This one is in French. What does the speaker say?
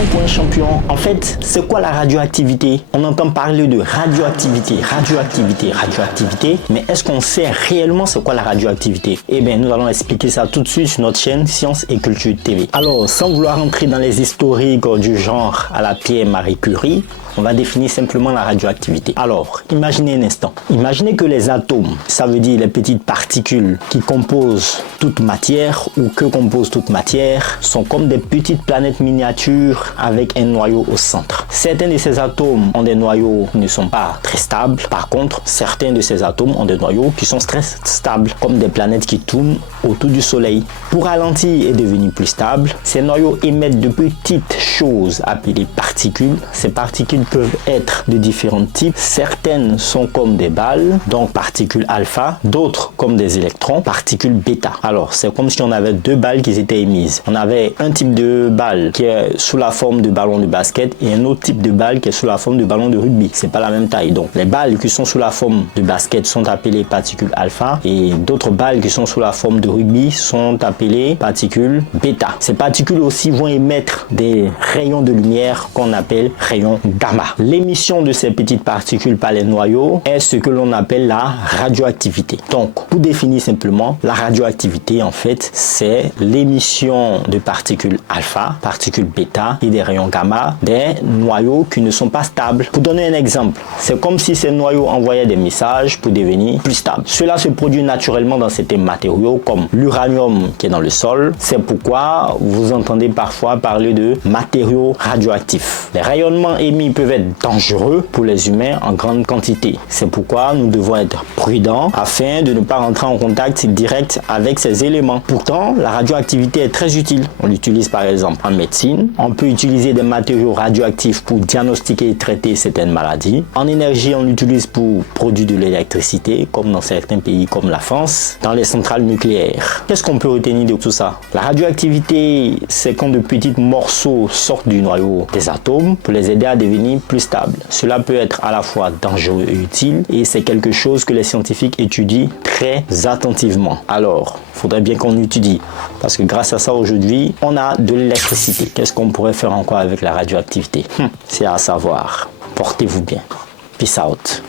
question pour un champion. En fait, c'est quoi la radioactivité? On entend parler de radioactivité, mais est-ce qu'on sait réellement c'est quoi la radioactivité? Eh bien, nous allons expliquer ça tout de suite sur notre chaîne Science et Culture TV. Alors, sans vouloir entrer dans les historiques du genre à la Pierre Marie Curie, on va définir simplement la radioactivité. Alors, imaginez un instant. Imaginez que les atomes, ça veut dire les petites particules qui composent toute matière ou que compose toute matière, sont comme des petites planètes miniatures avec un noyau au centre. Certains de ces atomes ont des noyaux qui ne sont pas très stables. Par contre, certains de ces atomes ont des noyaux qui sont très stables, comme des planètes qui tournent autour du Soleil. Pour ralentir et devenir plus stable, ces noyaux émettent de petites choses appelées particules. Ces particules peuvent être de différents types. Certaines sont comme des balles, donc particules alpha, d'autres comme des électrons, particules bêta. Alors, c'est comme si on avait deux balles qui étaient émises. On avait un type de balle qui est sous la forme de ballon de basket et un autre type de balle qui est sous la forme de ballon de rugby. C'est pas la même taille. Donc, les balles qui sont sous la forme de basket sont appelées particules alpha et d'autres balles qui sont sous la forme de rugby sont appelées particules bêta. Ces particules aussi vont émettre des rayons de lumière qu'on appelle rayons gamma. L'émission de ces petites particules par les noyaux est ce que l'on appelle la radioactivité. Donc, pour définir simplement, la radioactivité, en fait, c'est l'émission de particules alpha, particules bêta et des rayons gamma des noyaux qui ne sont pas stables. Pour donner un exemple, c'est comme si ces noyaux envoyaient des messages pour devenir plus stables. Cela se produit naturellement dans certains matériaux comme l'uranium qui est dans le sol. C'est pourquoi vous entendez parfois parler de matériaux radioactifs. Les rayonnements émis peuvent être dangereux pour les humains en grande quantité. C'est pourquoi nous devons être prudents afin de ne pas rentrer en contact direct avec ces éléments. Pourtant, la radioactivité est très utile. On l'utilise par exemple en médecine. On peut utiliser des matériaux radioactifs pour diagnostiquer et traiter certaines maladies. En énergie, on l'utilise pour produire de l'électricité, comme dans certains pays comme la France, dans les centrales nucléaires. Qu'est-ce qu'on peut retenir de tout ça? La radioactivité, c'est quand de petits morceaux sortent du noyau des atomes pour les aider à devenir plus stable. Cela peut être à la fois dangereux et utile et c'est quelque chose que les scientifiques étudient très attentivement. Alors, il faudrait bien qu'on étudie parce que grâce à ça aujourd'hui, on a de l'électricité. Qu'est-ce qu'on pourrait faire encore avec la radioactivité? C'est à savoir. Portez-vous bien. Peace out.